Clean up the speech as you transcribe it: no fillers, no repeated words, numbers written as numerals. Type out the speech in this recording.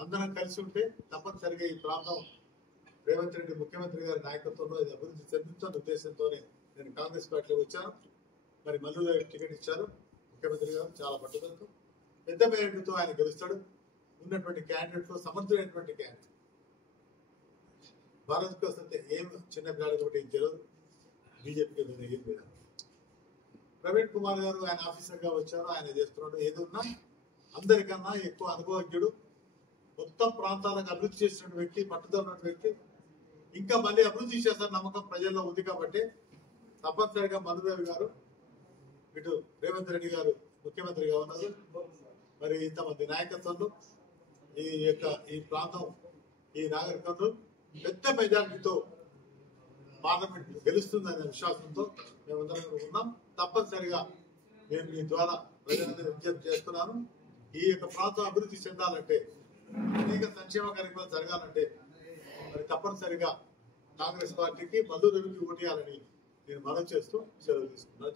అందరం కలిసి ఉంటే తప్పనిసరిగా ఈ ప్రాంతం రేవంత్ రెడ్డి ముఖ్యమంత్రి గారి నాయకత్వంలో ఇది అభివృద్ధి చెందుతున్న ఉద్దేశంతోనే నేను కాంగ్రెస్ పార్టీలో వచ్చాను. మరి మల్లులో టికెట్ ఇచ్చారు ముఖ్యమంత్రి గారు, చాలా పట్టుదలతో పెద్ద మేరతో ఆయన గెలుస్తాడు. ఉన్నటువంటి క్యాండిడేట్ లో సమర్థులైనటువంటి క్యాండిడేట్ భారత్ కోసం ఏం చిన్న పిల్లలకి ఒకటి ఏం తెలియదు, బీజేపీకి ఏం లేదు. ప్రవీణ్ కుమార్ గారు ఆయన ఆఫీసర్ గా వచ్చారు, ఆయన చేస్తున్నాడు. ఏదున్నా అందరికన్నా ఎక్కువ అనుభవజ్ఞుడు, మొత్తం ప్రాంతాలకు అభివృద్ధి చేసిన వ్యక్తి, పట్టుదల ఉన్న వ్యక్తి. ఇంకా మళ్ళీ అభివృద్ధి చేసిన నమ్మకం ప్రజల్లో ఉంది కాబట్టి తప్పనిసరిగా మల్లుదేవి గారు, ఇటు రేవంత్ రెడ్డి గారు ముఖ్యమంత్రిగా ఉన్నారు. మరి ఇంతమంది నాయకత్వంలో ఈ ప్రాంతం, ఈ నాగరికంలో పెద్ద మెజారిటీతో పార్లమెంట్ గెలుస్తుందనే విశ్వాసంతో మేమందరం ఉన్నాం. తప్పనిసరిగా నేను మీ ద్వారా ప్రజలందరూ విజ్ఞప్తి చేస్తున్నాను. ఈ యొక్క ప్రాంతం అభివృద్ధి చెందాలంటే, అనేక సంక్షేమ కార్యక్రమాలు జరగాలంటే మరి తప్పనిసరిగా కాంగ్రెస్ పార్టీకి మల్లుదేవికి ఓటేయాలని నేను మనవి చేస్తూ సెలవు తీసుకున్నాను.